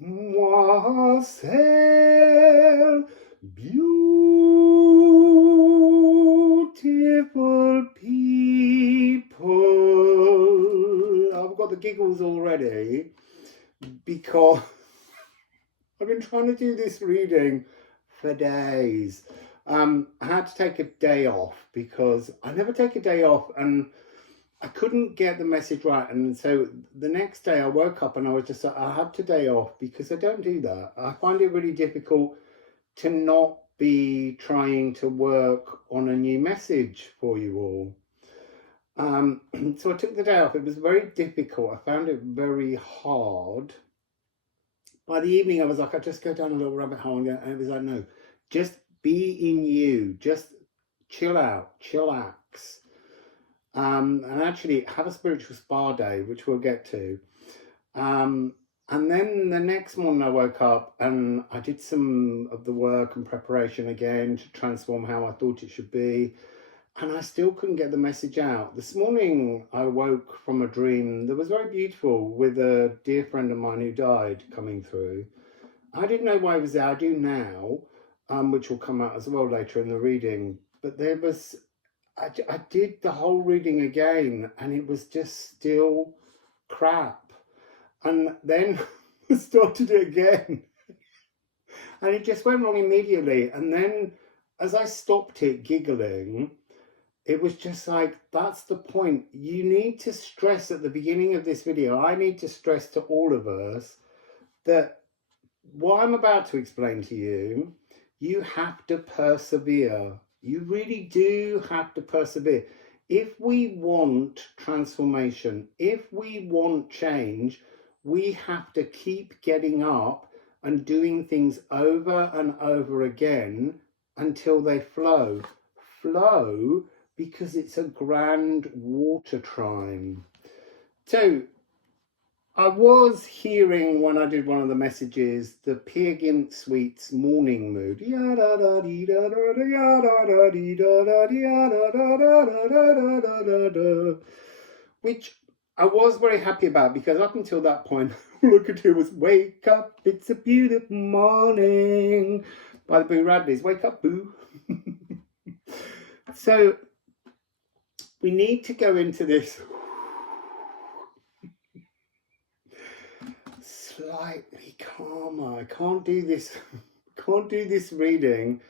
Wassail, beautiful people. I've got the giggles already because I've been trying to do this reading for days. I had to take a day off because I never take a day off, and I couldn't get the message right. And so the next day I woke up and I was just like, I had today off because I don't do that. I find it really difficult to not be trying to work on a new message for you all. So I took the day off. It was very difficult. I found it very hard. By the evening, I was like, I just go down a little rabbit hole, and it was like, no, just be in you, just chill out, chillax, and actually have a spiritual spa day, which we'll get to. And then the next morning I woke up and I did some of the work and preparation again to transform how I thought it should be. And I still couldn't get the message out. This morning I woke from a dream that was very beautiful with a dear friend of mine who died coming through. I didn't know why he was there. I do now, which will come out as well later in the reading. But there was, I did the whole reading again and it was just still crap. And then I started it again. And it just went wrong immediately. And then as I stopped it giggling, it was just like, that's the point. You need to stress at the beginning of this video, I need to stress to all of us that what I'm about to explain to you, you have to persevere. You really do have to persevere. If we want transformation, if we want change, we have to keep getting up and doing things over and over again until they flow. Flow because it's a grand water trine. So I was hearing when I did one of the messages the Peer Gynt Suite's morning mood, which I was very happy about because up until that point, all I could do was wake up, it's a beautiful morning by the Boo Radleys. Wake up, Boo. So we need to go into this slightly calmer. I can't do this reading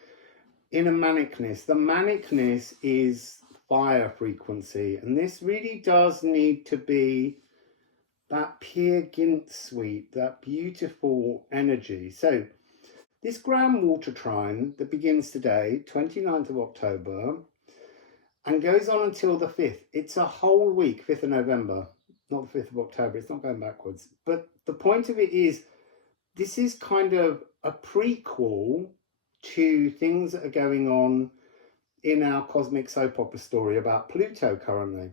in a manicness. The manicness is fire frequency, and this really does need to be that Peer Gynt Suite, that beautiful energy. So this grand water trine that begins today, 29th of October, and goes on until the 5th. It's a whole week, 5th of November, not the 5th of October. It's not going backwards. But the point of it is, this is kind of a prequel to things that are going on in our cosmic soap opera story about Pluto currently.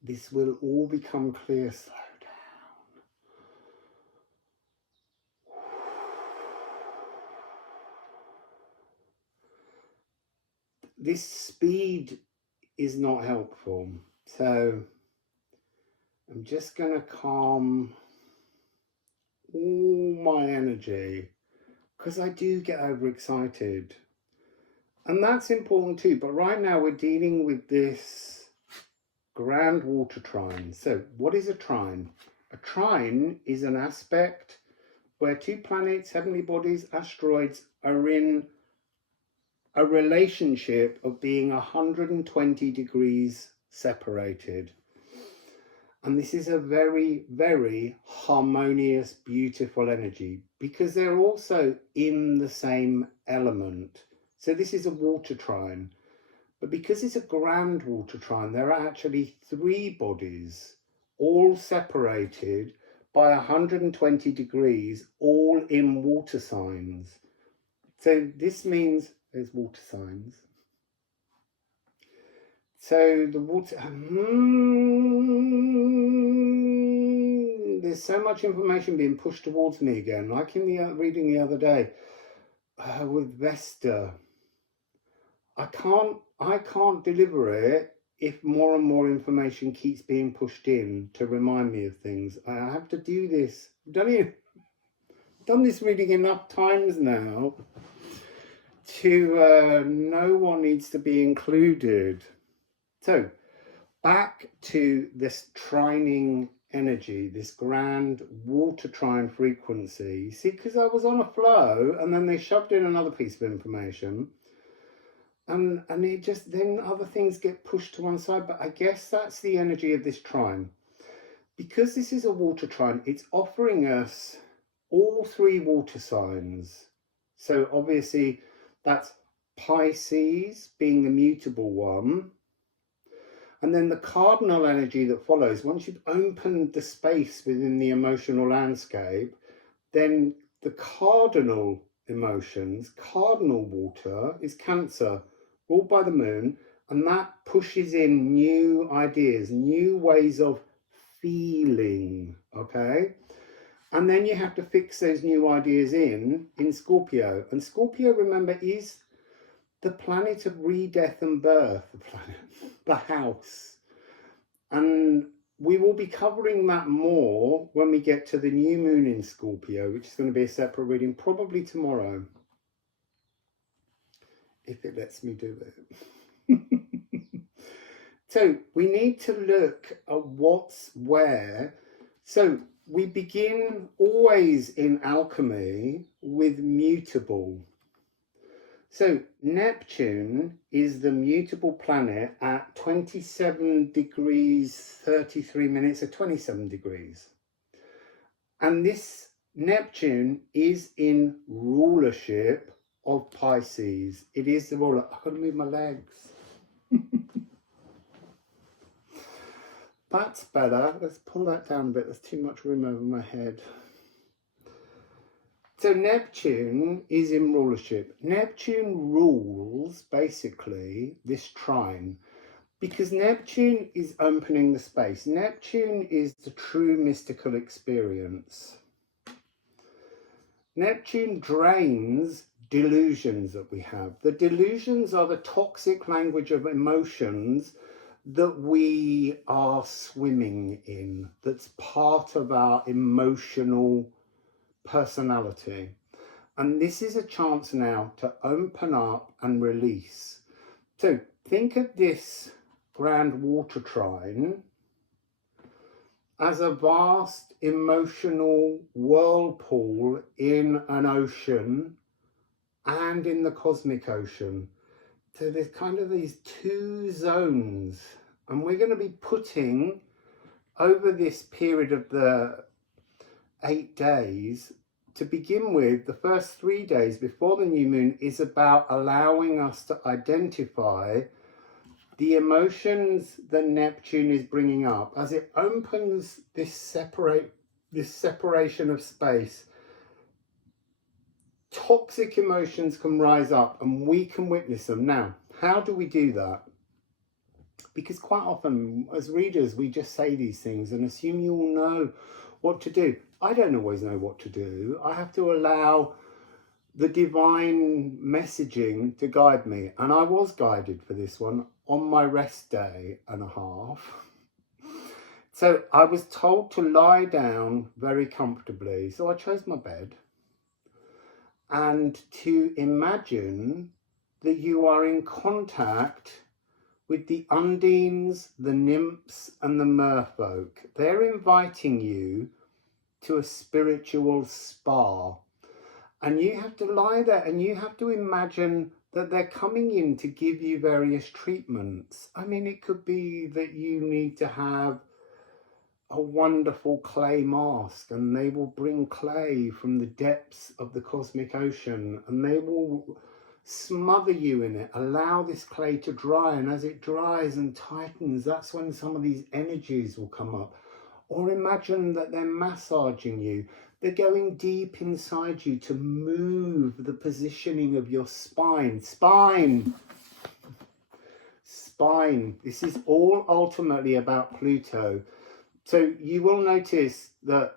This will all become clear. Slow down. This speed is not helpful. So I'm just going to calm all my energy because I do get overexcited. And that's important too. But right now we're dealing with this grand water trine. So what is a trine? A trine is an aspect where two planets, heavenly bodies, asteroids are in a relationship of being 120 degrees separated. And this is a very, very harmonious, beautiful energy because they're also in the same element. So this is a water trine, but because it's a grand water trine, there are actually three bodies, all separated by 120 degrees, all in water signs. So this means there's water signs. So the water, there's so much information being pushed towards me again, like in the reading the other day with Vesta. I can't deliver it if more and more information keeps being pushed in to remind me of things. I have to do this. I've done it done this reading enough times now to know what needs to be included. So, back to this trining energy, this grand water trine frequency. See, because I was on a flow and then they shoved in another piece of information. And it just, then other things get pushed to one side. But I guess that's the energy of this trine. Because this is a water trine, it's offering us all three water signs. So obviously that's Pisces being the mutable one. And then the cardinal energy that follows, once you've opened the space within the emotional landscape, then the cardinal emotions, cardinal water is Cancer, ruled by the moon, and that pushes in new ideas, new ways of feeling, okay? And then you have to fix those new ideas in Scorpio. And Scorpio, remember, is the planet of re-death and birth, the house. And we will be covering that more when we get to the new moon in Scorpio, which is going to be a separate reading, probably tomorrow, if it lets me do it. So we need to look at what's where. So we begin always in alchemy with mutable. So Neptune is the mutable planet at 27 degrees 33 minutes, or 27 degrees. And this Neptune is in rulership of Pisces. It is the ruler. I've got to move my legs. That's better. Let's pull that down a bit. There's too much room over my head. So Neptune is in rulership. Neptune rules, basically, this trine, because Neptune is opening the space. Neptune is the true mystical experience. Neptune drains delusions that we have. The delusions are the toxic language of emotions that we are swimming in, that's part of our emotional personality. And this is a chance now to open up and release. So think of this grand water trine as a vast emotional whirlpool in an ocean and in the cosmic ocean. So there's kind of these two zones, and we're going to be putting over this period of the 8 days, to begin with, the first 3 days before the new moon is about allowing us to identify the emotions that Neptune is bringing up as it opens this separation of space. Toxic emotions can rise up and we can witness them. Now, how do we do that? Because quite often as readers we just say these things and assume you all know what to do. I don't always know what to do. I have to allow the divine messaging to guide me, and I was guided for this one on my rest day and a half. So I was told to lie down very comfortably, so I chose my bed, and to imagine that you are in contact with the undines, the nymphs and the merfolk. They're inviting you to a spiritual spa, and you have to lie there and you have to imagine that they're coming in to give you various treatments. I mean, it could be that you need to have a wonderful clay mask, and they will bring clay from the depths of the cosmic ocean and they will smother you in it, allow this clay to dry, and as it dries and tightens, that's when some of these energies will come up. Or imagine that they're massaging you. They're going deep inside you to move the positioning of your spine. Spine. This is all ultimately about Pluto. So you will notice that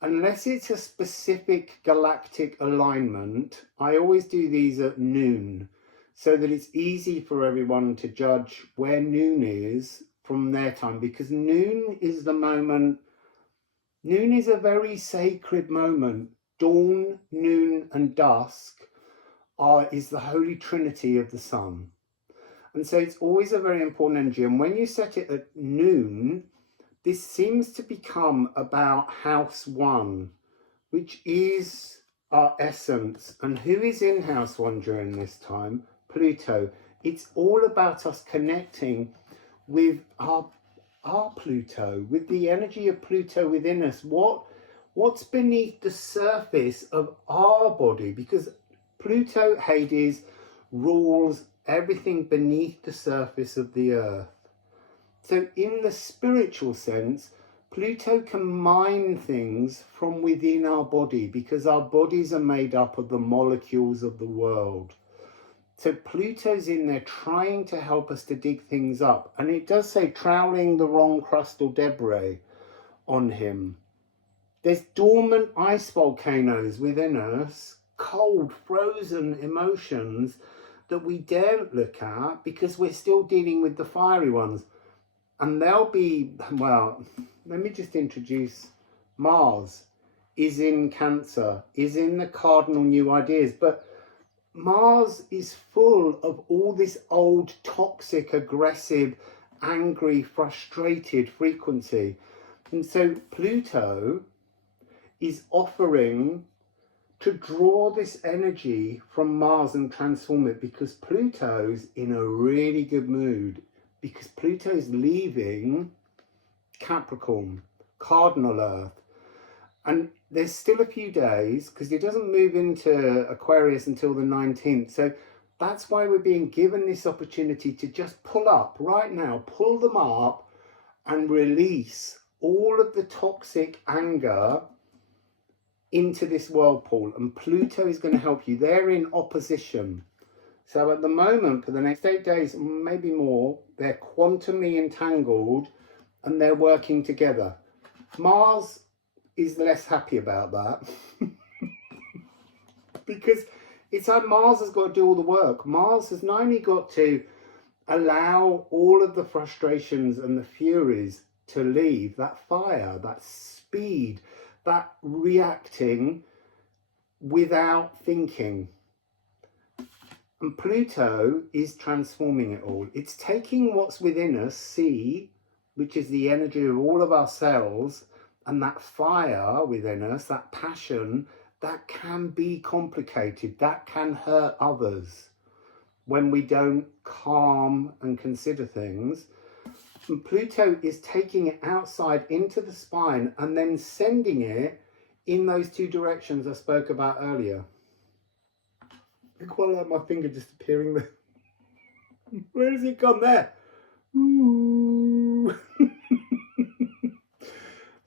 unless it's a specific galactic alignment, I always do these at noon so that it's easy for everyone to judge where noon is from their time, because noon is the moment. Noon is a very sacred moment. dawn, noon and dusk is the Holy Trinity of the sun. And so it's always a very important energy. And when you set it at noon, this seems to become about house 1, which is our essence. And who is in house 1 during this time? Pluto. It's all about us connecting with our Pluto, with the energy of Pluto within us. What's beneath the surface of our body? Because Pluto, Hades, rules everything beneath the surface of the earth. So in the spiritual sense, Pluto can mine things from within our body, because our bodies are made up of the molecules of the world. So Pluto's in there trying to help us to dig things up. And it does say troweling the wrong crustal debris on him. There's dormant ice volcanoes within us, cold, frozen emotions that we daren't look at because we're still dealing with the fiery ones. And they'll be, well, let me just introduce Mars is in Cancer, is in the cardinal new ideas, but Mars is full of all this old, toxic, aggressive, angry, frustrated frequency. And so Pluto is offering to draw this energy from Mars and transform it, because Pluto's in a really good mood, because Pluto's leaving Capricorn, cardinal Earth. And there's still a few days, because it doesn't move into Aquarius until the 19th. So that's why we're being given this opportunity to just pull up right now, pull them up and release all of the toxic anger into this whirlpool. And Pluto is going to help you. They're in opposition. So at the moment, for the next 8 days, maybe more, they're quantumly entangled and they're working together. Mars is less happy about that because it's like Mars has got to do all the work. Mars has not only got to allow all of the frustrations and the furies to leave, that fire, that speed, that reacting without thinking. And Pluto is transforming it all. It's taking what's within us, C, which is the energy of all of our cells, and that fire within us, that passion, that can be complicated, that can hurt others when we don't calm and consider things. And Pluto is taking it outside into the spine and then sending it in those two directions I spoke about earlier. I quite like my finger just appearing there. Where has it gone there? Ooh.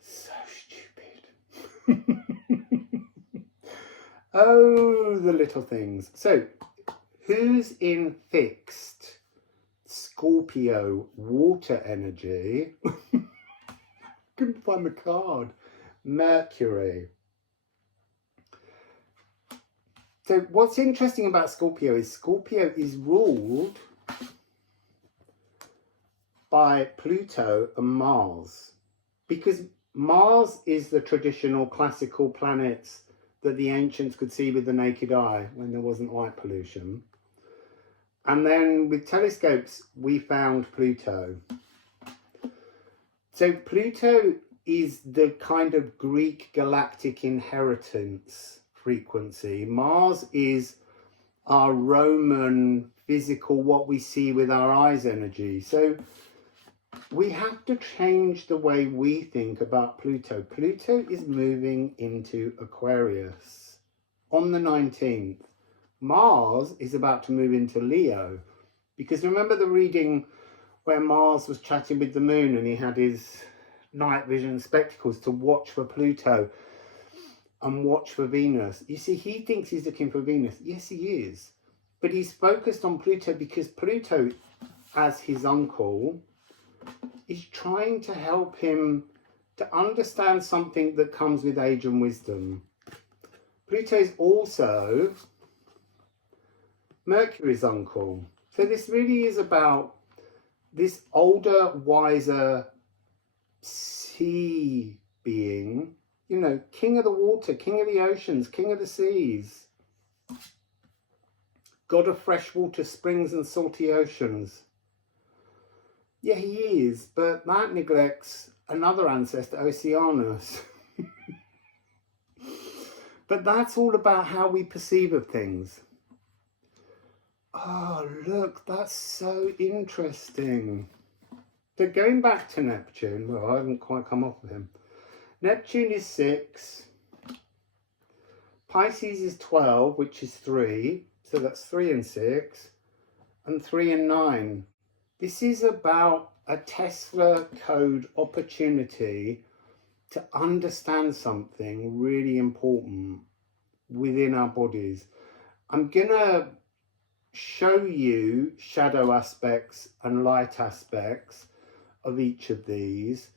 So stupid. Oh, the little things. So, who's in fixed Scorpio water energy? Couldn't find the card. Mercury. So what's interesting about Scorpio is ruled by Pluto and Mars, because Mars is the traditional classical planets that the ancients could see with the naked eye when there wasn't light pollution. And then with telescopes, we found Pluto. So Pluto is the kind of Greek galactic inheritance frequency. Mars is our Roman physical, what we see with our eyes energy. So we have to change the way we think about Pluto. Pluto is moving into Aquarius on the 19th. Mars is about to move into Leo, because remember the reading where Mars was chatting with the moon and he had his night vision spectacles to watch for Pluto and watch for Venus. You see, he thinks he's looking for Venus. Yes, he is. But he's focused on Pluto because Pluto, as his uncle, is trying to help him to understand something that comes with age and wisdom. Pluto is also Mercury's uncle. So this really is about this older, wiser sea being, you know, king of the water, king of the oceans, king of the seas, god of fresh water, springs and salty oceans. Yeah, he is, but that neglects another ancestor, Oceanus. But that's all about how we perceive of things. Oh, look, that's so interesting. So going back to Neptune, well, I haven't quite come off of him. Neptune is 6. Pisces is 12, which is 3. So that's 3 and 6. And 3 and 9. This is about a Tesla code opportunity to understand something really important within our bodies. I'm going to show you shadow aspects and light aspects of each of these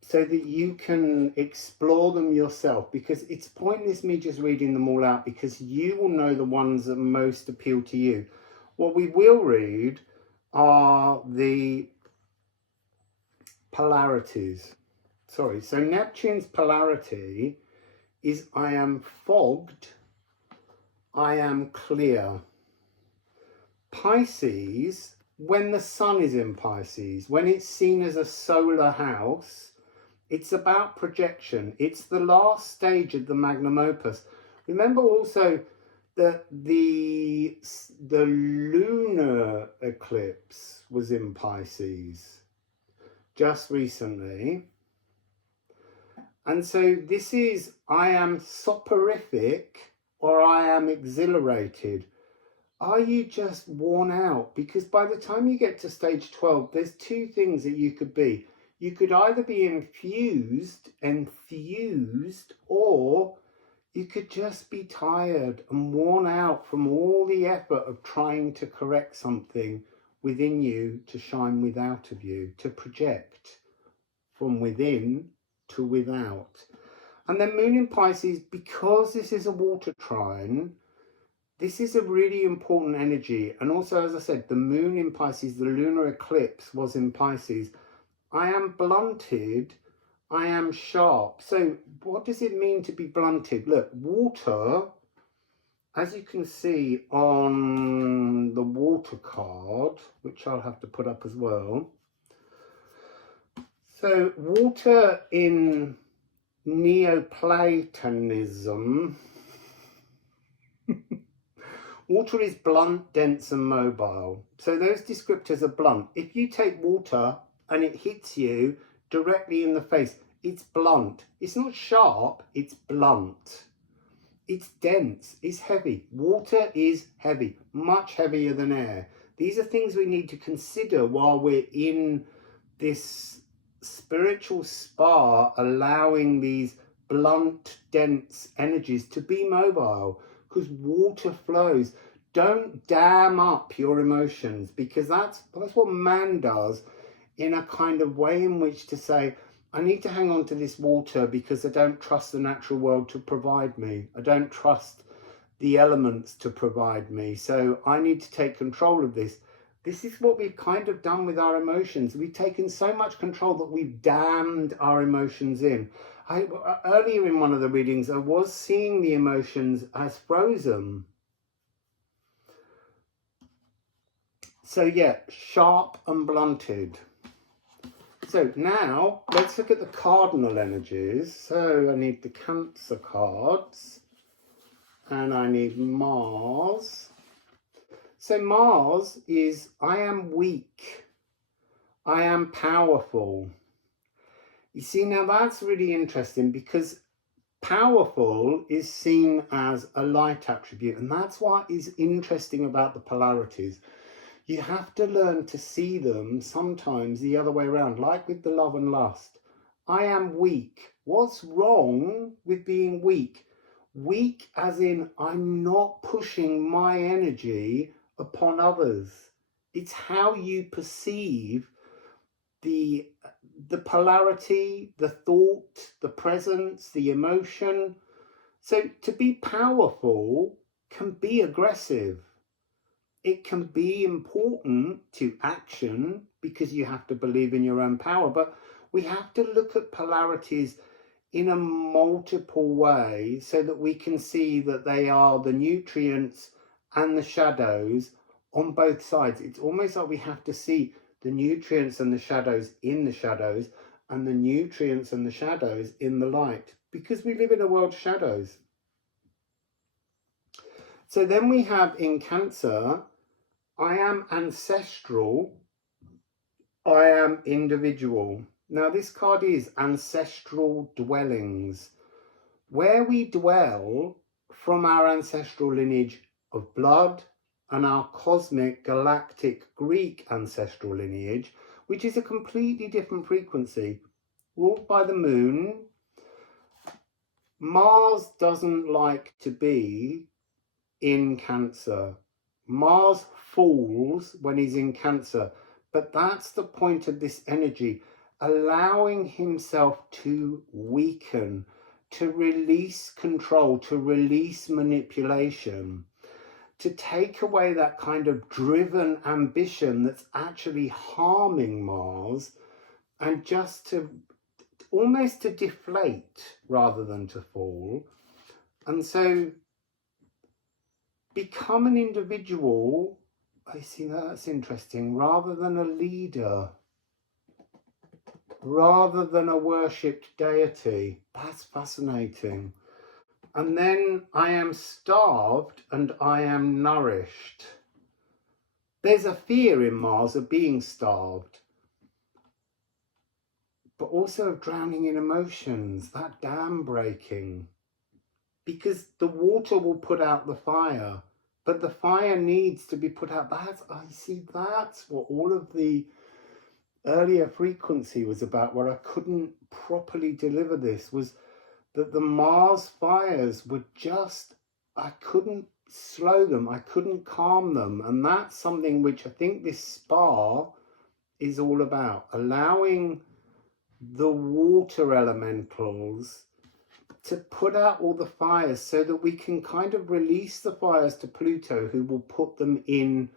so that you can explore them yourself, because it's pointless me just reading them all out, because you will know the ones that most appeal to you. What we will read are the polarities. Sorry, so Neptune's polarity is I am fogged, I am clear. Pisces, when the sun is in Pisces, when it's seen as a solar house, it's about projection. It's the last stage of the magnum opus. Remember also that the lunar eclipse was in Pisces just recently. And so this is, I am soporific or I am exhilarated. Are you just worn out? Because by the time you get to stage 12, there's two things that you could be. You could either be enthused, or you could just be tired and worn out from all the effort of trying to correct something within you to shine without of you, to project from within to without. And then Moon in Pisces, because this is a water trine, this is a really important energy. And also, as I said, the Moon in Pisces, the lunar eclipse was in Pisces. I am blunted, I am sharp. So what does it mean to be blunted? Look, water, as you can see on the water card, which I'll have to put up as well. So water in Neoplatonism, water is blunt, dense and mobile. So those descriptors are blunt. If you take water and it hits you directly in the face, it's blunt. It's not sharp, it's blunt. It's dense, it's heavy. Water is heavy, much heavier than air. These are things we need to consider while we're in this spiritual spa, allowing these blunt, dense energies to be mobile, because water flows. Don't dam up your emotions, because that's what man does, in a kind of way in which to say, I need to hang on to this water because I don't trust the natural world to provide me. I don't trust the elements to provide me. So I need to take control of this. This is what we've kind of done with our emotions. We've taken so much control that we've dammed our emotions in. Earlier in one of the readings, I was seeing the emotions as frozen. So yeah, sharp and blunted. So now let's look at the cardinal energies. So I need the Cancer cards and I need Mars. So Mars is I am weak, I am powerful. You see, now that's really interesting, because powerful is seen as a light attribute, and that's what is interesting about the polarities. You have to learn to see them sometimes the other way around, like with the love and lust. I am weak. What's wrong with being weak? Weak as in I'm not pushing my energy upon others. It's how you perceive the polarity, the thought, the presence, the emotion. So to be powerful can be aggressive. It can be important to action because you have to believe in your own power, but we have to look at polarities in a multiple way so that we can see that they are the nutrients and the shadows on both sides. It's almost like we have to see the nutrients and the shadows in the shadows and the nutrients and the shadows in the light, because we live in a world of shadows. So then we have in Cancer, I am ancestral, I am individual. Now this card is ancestral dwellings, where we dwell from our ancestral lineage of blood and our cosmic, galactic, Greek ancestral lineage, which is a completely different frequency, ruled by the moon. Mars doesn't like to be in Cancer. Mars falls when he's in Cancer, but that's the point of this energy, allowing himself to weaken, to release control, to release manipulation, to take away that kind of driven ambition that's actually harming Mars, and just to almost to deflate rather than to fall. And so become an individual, I see that's interesting, rather than a leader, rather than a worshipped deity. That's fascinating. And then I am starved and I am nourished. There's a fear in Mars of being starved, but also of drowning in emotions, that dam breaking. Because the water will put out the fire, but the fire needs to be put out. That's what all of the earlier frequency was about, where I couldn't properly deliver this, was that the Mars fires were just, I couldn't slow them, I couldn't calm them. And that's something which I think this spa is all about, allowing the water elementals to put out all the fires so that we can kind of release the fires to Pluto, who will put them in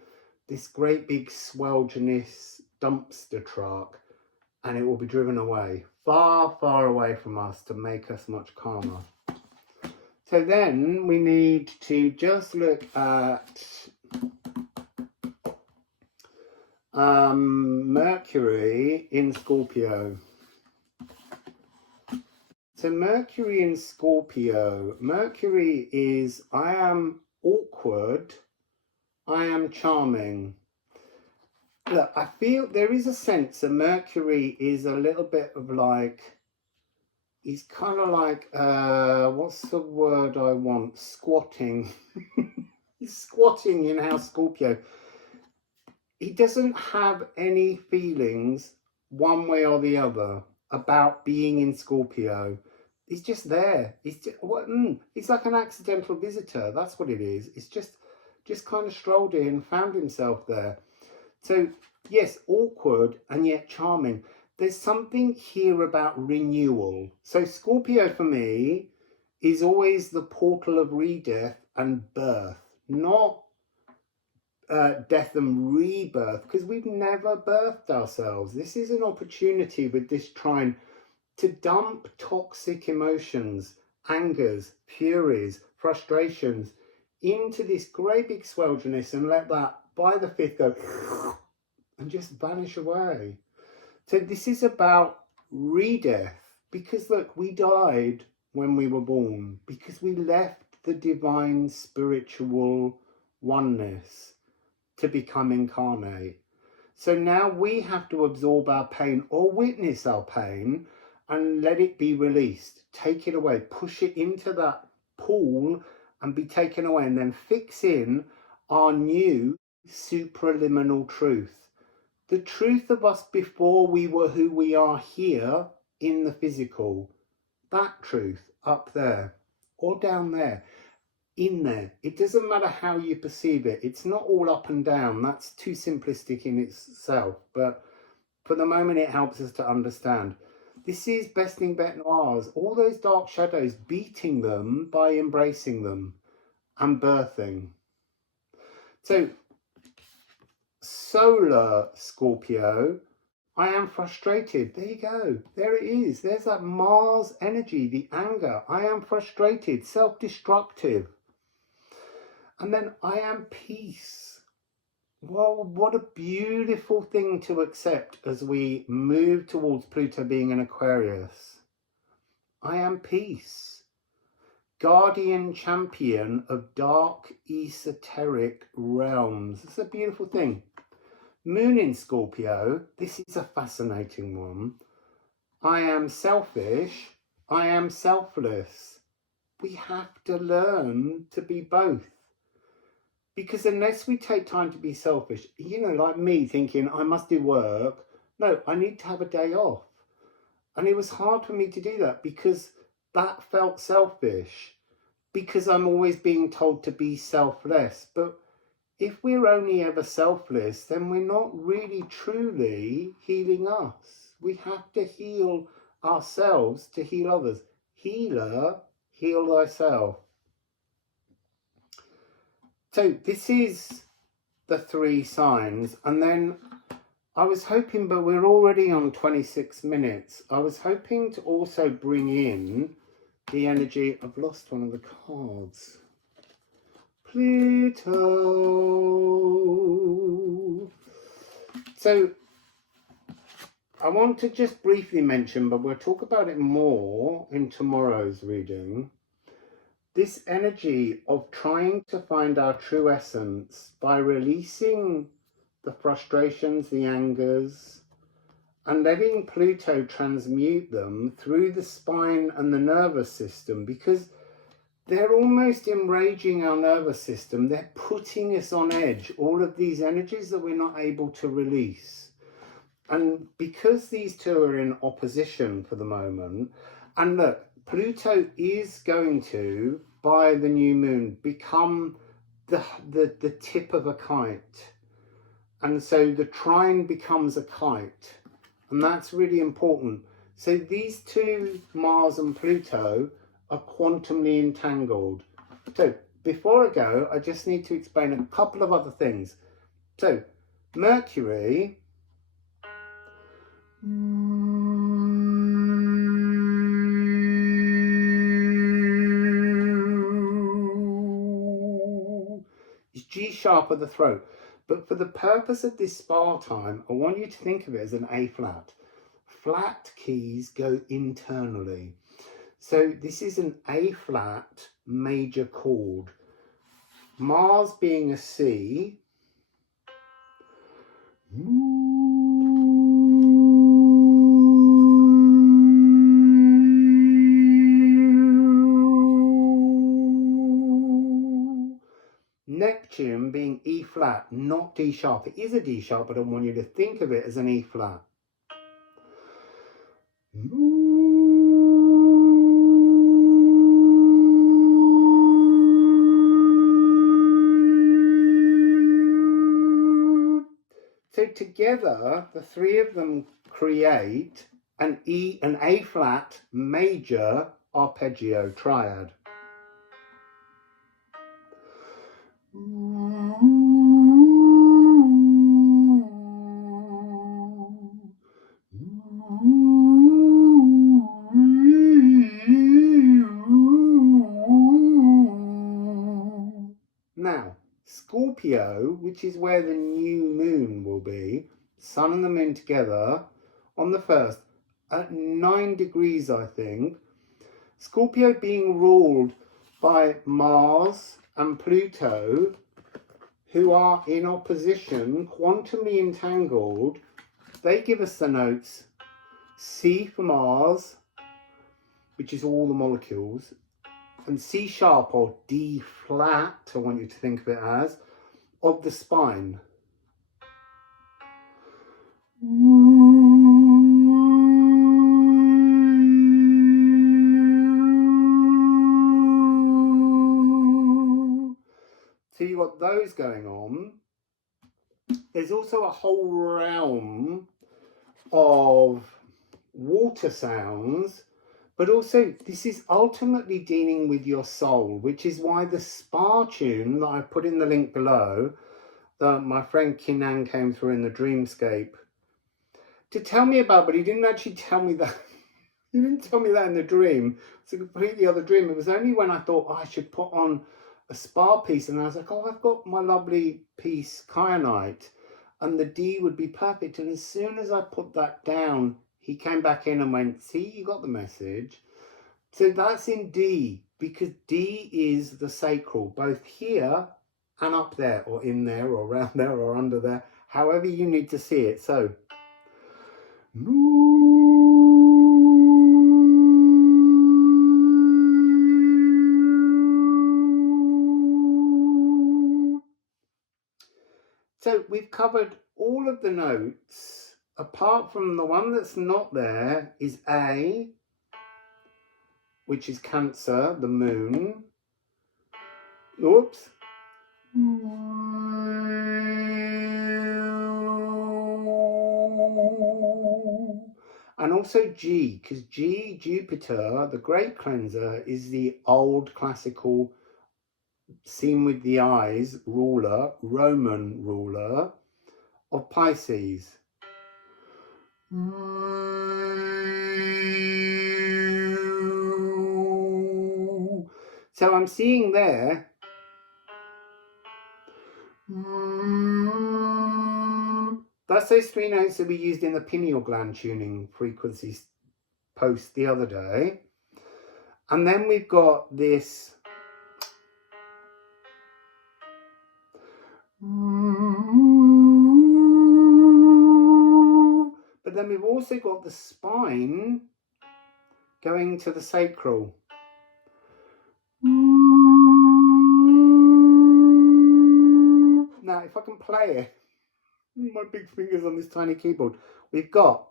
this great big swelginous dumpster truck, and it will be driven away, far, far away from us, to make us much calmer. So then we need to just look at Mercury in Scorpio. So Mercury in Scorpio, Mercury is, I am awkward, I am charming. Look, I feel there is a sense that Mercury is a little bit of like, he's kind of like, what's the word I want? Squatting. He's squatting in House Scorpio. He doesn't have any feelings one way or the other about being in Scorpio. He's just there. He's like an accidental visitor. That's what it is. It's just kind of strolled in, found himself there. So yes, awkward and yet charming. There's something here about renewal. So Scorpio for me is always the portal of re-death and birth, not death and rebirth, because we've never birthed ourselves. This is an opportunity with this trine to dump toxic emotions, angers, furies, frustrations into this great big swelginess, and let that by the fifth go and just vanish away. So this is about re-death, because look, we died when we were born, because we left the divine spiritual oneness to become incarnate. So now we have to absorb our pain or witness our pain and let it be released. Take it away, push it into that pool and be taken away, and then fix in our new supraliminal truth. The truth of us before we were who we are here in the physical. That truth up there or down there. In there. It doesn't matter how you perceive it. It's not all up and down. That's too simplistic in itself. But for the moment, it helps us to understand. This is besting bet noirs. All those dark shadows, beating them by embracing them and birthing. So, solar Scorpio, I am frustrated. There you go. There it is. There's that Mars energy, the anger. I am frustrated, self-destructive. And then I am peace. Well, what a beautiful thing to accept as we move towards Pluto being an Aquarius. I am peace. Guardian champion of dark esoteric realms. It's a beautiful thing. Moon in Scorpio. This is a fascinating one. I am selfish. I am selfless. We have to learn to be both. Because unless we take time to be selfish, you know, like me thinking I must do work. No, I need to have a day off. And it was hard for me to do that because that felt selfish. Because I'm always being told to be selfless. But if we're only ever selfless, then we're not really truly healing us. We have to heal ourselves to heal others. Healer, heal thyself. So this is the 3 signs, and then I was hoping, but we're already on 26 minutes. I was hoping to also bring in the energy. I've lost one of the cards. Pluto. So I want to just briefly mention, but we'll talk about it more in tomorrow's reading. This energy of trying to find our true essence by releasing the frustrations, the angers, and letting Pluto transmute them through the spine and the nervous system, because they're almost enraging our nervous system. They're putting us on edge, all of these energies that we're not able to release. And because these two are in opposition for the moment, and look, Pluto is going to, by the new moon, become the tip of a kite. And so the trine becomes a kite. And that's really important. So these two, Mars and Pluto, are quantumly entangled. So before I go, I just need to explain a couple of other things. So Mercury is G sharp of the throat. But for the purpose of this spa time, I want you to think of it as an A flat. Flat keys go internally. So this is an A flat major chord. Mars being a C. Neptune being E flat, not D sharp. It is a D sharp, but I want you to think of it as an E flat. So together, the 3 of them create an A flat major arpeggio triad. Now, Scorpio, which is where the new moon will be, sun and the moon together on the 1st at 9 degrees, I think. Scorpio being ruled by Mars and Pluto, who are in opposition, quantumly entangled. They give us the notes C for Mars, which is all the molecules, and C sharp or D flat, I want you to think of it as, of the spine. So you've got those going on. There's also a whole realm of water sounds, but also this is ultimately dealing with your soul, which is why the spa tune that I put in the link below, that my friend Kinan came through in the Dreamscape to tell me about, but he didn't actually tell me that. He didn't tell me that in the dream. It's a completely other dream. It was only when I thought, oh, I should put on a spa piece, and I was like, oh, I've got my lovely piece kyanite, and the D would be perfect. And as soon as I put that down, he came back in and went, see, you got the message. So that's in D, because D is the sacral, both here and up there, or in there, or around there, or under there, however you need to see it. So, so we've covered all of the notes, apart from the one that's not there is A, which is Cancer, the moon. Oops. And also G, because G, Jupiter, the great cleanser, is the old classical, seen with the eyes, ruler, Roman ruler of Pisces. So I'm seeing there, that's those 3 notes that we used in the pineal gland tuning frequencies post the other day. And then we've got this but then we've also got the spine going to the sacral. Now, if I can play it, my big fingers on this tiny keyboard, we've got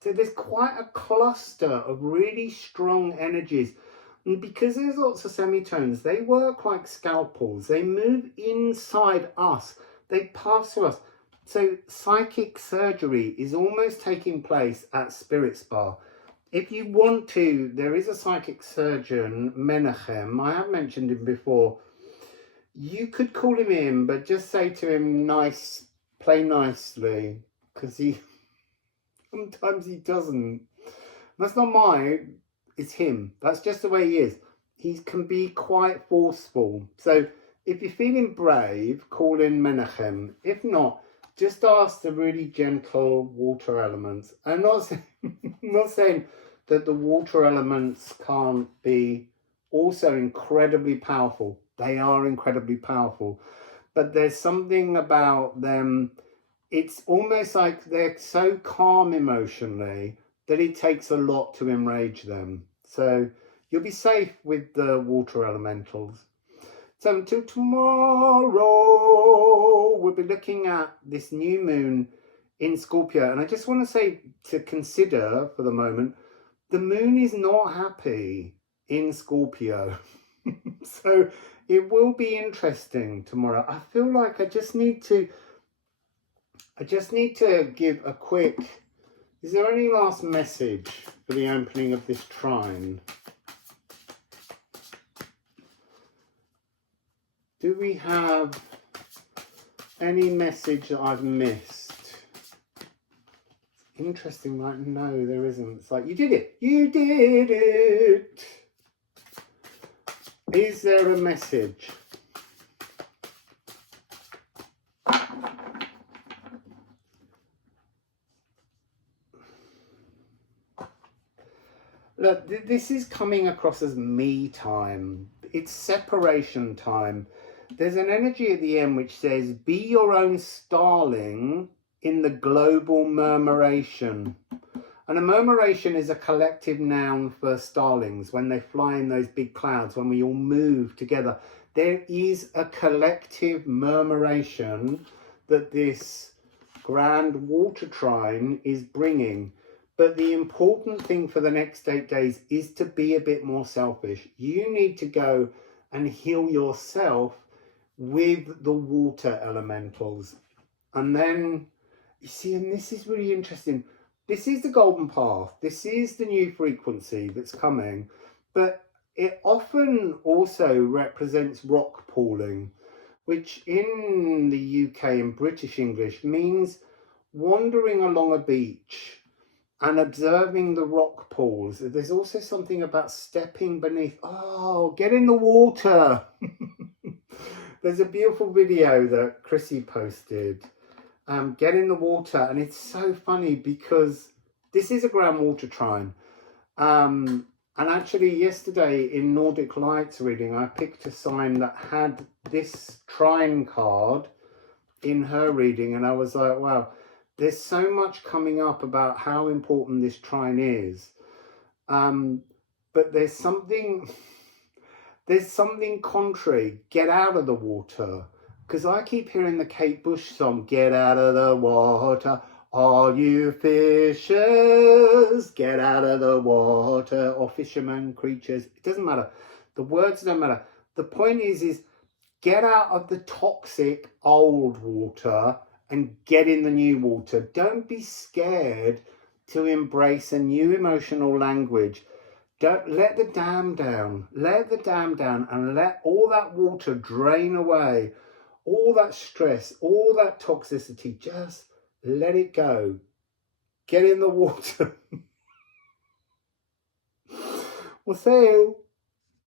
so there's quite a cluster of really strong energies. And because there's lots of semitones, they work like scalpels. They move inside us. They pass through us. So psychic surgery is almost taking place at Spirit Spa. If you want to, there is a psychic surgeon, Menachem. I have mentioned him before. You could call him in, but just say to him, play nicely, because sometimes he doesn't. That's not mine, it's him. That's just the way he is. He can be quite forceful. So if you're feeling brave, call in Menachem. If not, just ask the really gentle water elements. I'm not saying that the water elements can't be also incredibly powerful. They are incredibly powerful. But there's something about them, it's almost like they're so calm emotionally that it takes a lot to enrage them. So you'll be safe with the water elementals. So until tomorrow, we'll be looking at this new moon in Scorpio. And I just want to say to consider for the moment, the moon is not happy in Scorpio. So it will be interesting tomorrow. I feel like I just need to give a quick, is there any last message for the opening of this trine? Do we have any message that I've missed? Interesting, like, no, there isn't. It's like, you did it. You did it. Is there a message? Look, this is coming across as me time. It's separation time. There's an energy at the end which says, be your own starling in the global murmuration. And a murmuration is a collective noun for starlings, when they fly in those big clouds, when we all move together. There is a collective murmuration that this grand water trine is bringing. But the important thing for the next 8 days is to be a bit more selfish. You need to go and heal yourself with the water elementals. And then, you see, and this is really interesting. This is the golden path. This is the new frequency that's coming. But it often also represents rock pooling, which in the UK and British English means wandering along a beach and observing the rock pools. There's also something about stepping beneath. Oh, get in the water. There's a beautiful video that Chrissy posted. Get in the water, and it's so funny because this is a groundwater trine. And actually yesterday in Nordic Lights reading, I picked a sign that had this trine card in her reading, and I was like, wow, there's so much coming up about how important this trine is. But there's something contrary. Get out of the water. Because I keep hearing the Kate Bush song, get out of the water, all you fishers, get out of the water, or fishermen, creatures, it doesn't matter. The words don't matter. The point is get out of the toxic old water and get in the new water. Don't be scared to embrace a new emotional language. Don't let the dam down. Let the dam down and let all that water drain away. All that stress, all that toxicity, just let it go. Get in the water. Wassail.